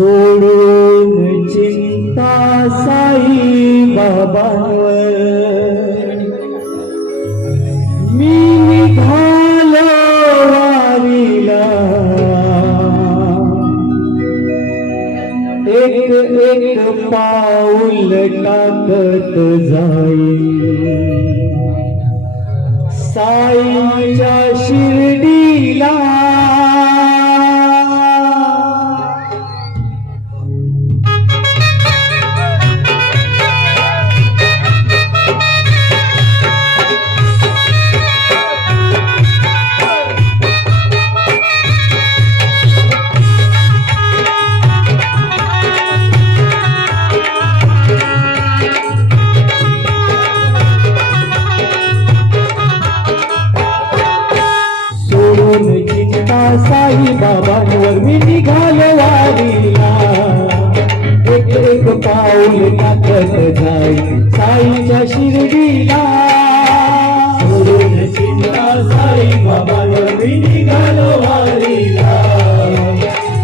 सोडून चिंता साई बाबांवर मी निघालो वारीला एक एक पाऊल टाकत जाई साईच्या शिर्डी साई बाबांवर मी निघालो वारीला. एक एक पाऊल टाकत जाई साईच्या शिर्डीला. चिंता साई बाबांवर मी निघालो वारीला.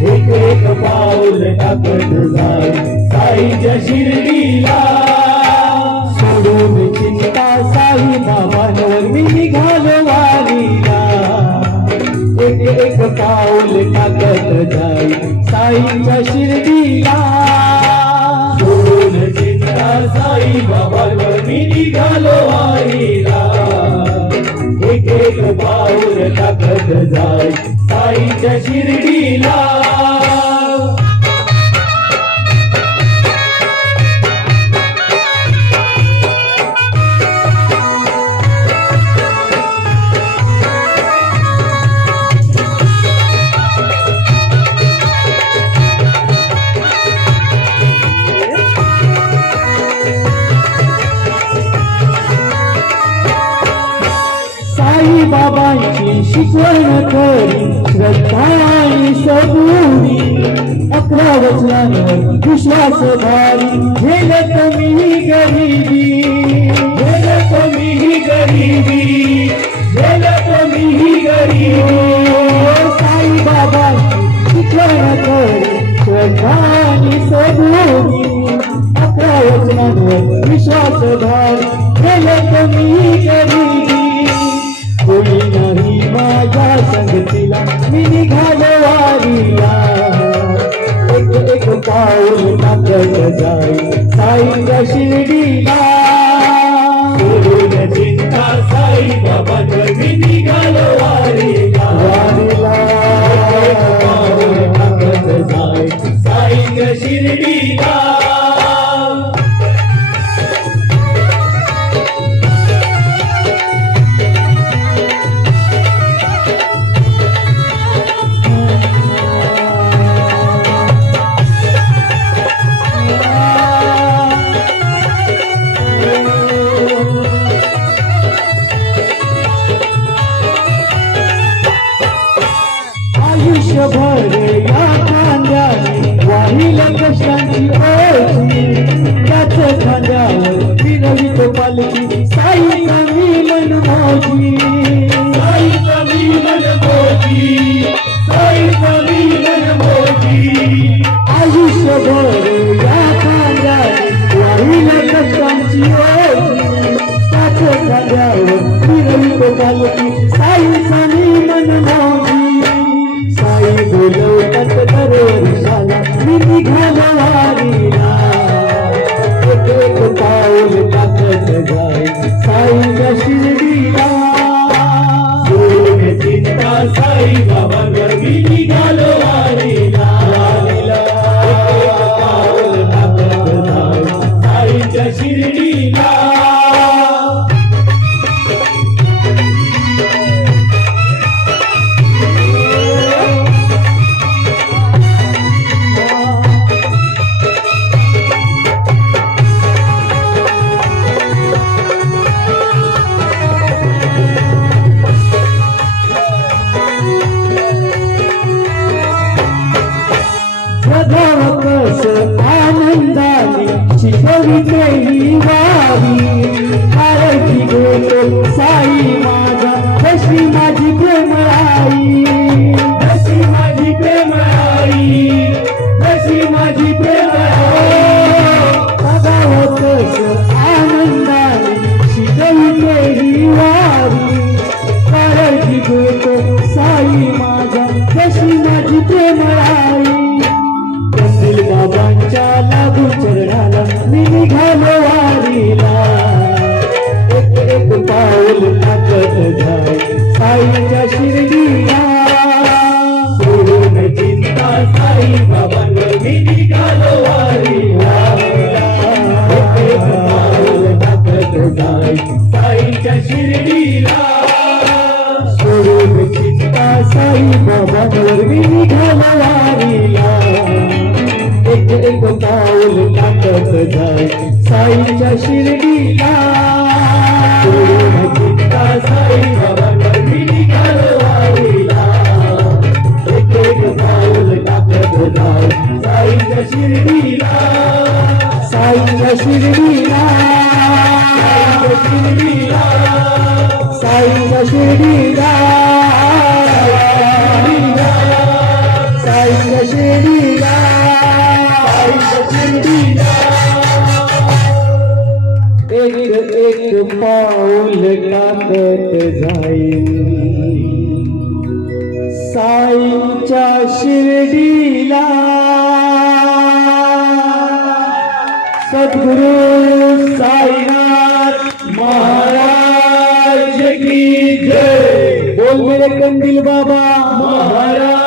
एक एक पाऊल टाकत जाई साईच्या शिर्डीला. साईच्या शिर्डीला. सोडून साई बाबांवर मी निघालो आईला. एक एक पाऊल टाकत जाय साईच्या शिर्डीला. शिकवण करी श्रद्धा आणि सबुरी अकरा वचनांवर विश्वास भारी झेलत मी गरिबी झेलत मी गरिबी कमी ही गरिबी साई बाबा शिकवण करी श्रद्धा आणि सबुरी अकरा वचनांवर विश्वास भारी कोणी माझ्या संगतीला मी निघालो वारीला एक एक पाऊल टाकत जाई साईच्या शिर्डीला. चिंता मेरी बाबांवर मी वारीला एक एक पाऊल टाकत जाय साईच्या शिर्डीला साई बाबांवर मी निघालो वारीला एक एक पाऊल टाकत जाय साईच्या शिर्डीला साईच्या शिर्डीला साईच्या शिर्डीला साईच्या शिर्डीला. एक एक पाऊल टाकत जाईल साईच्या शिर्डीला सद्गुरु साईनाथ महाराज की जय. बोल मेरे कंदील बाबा. महाराज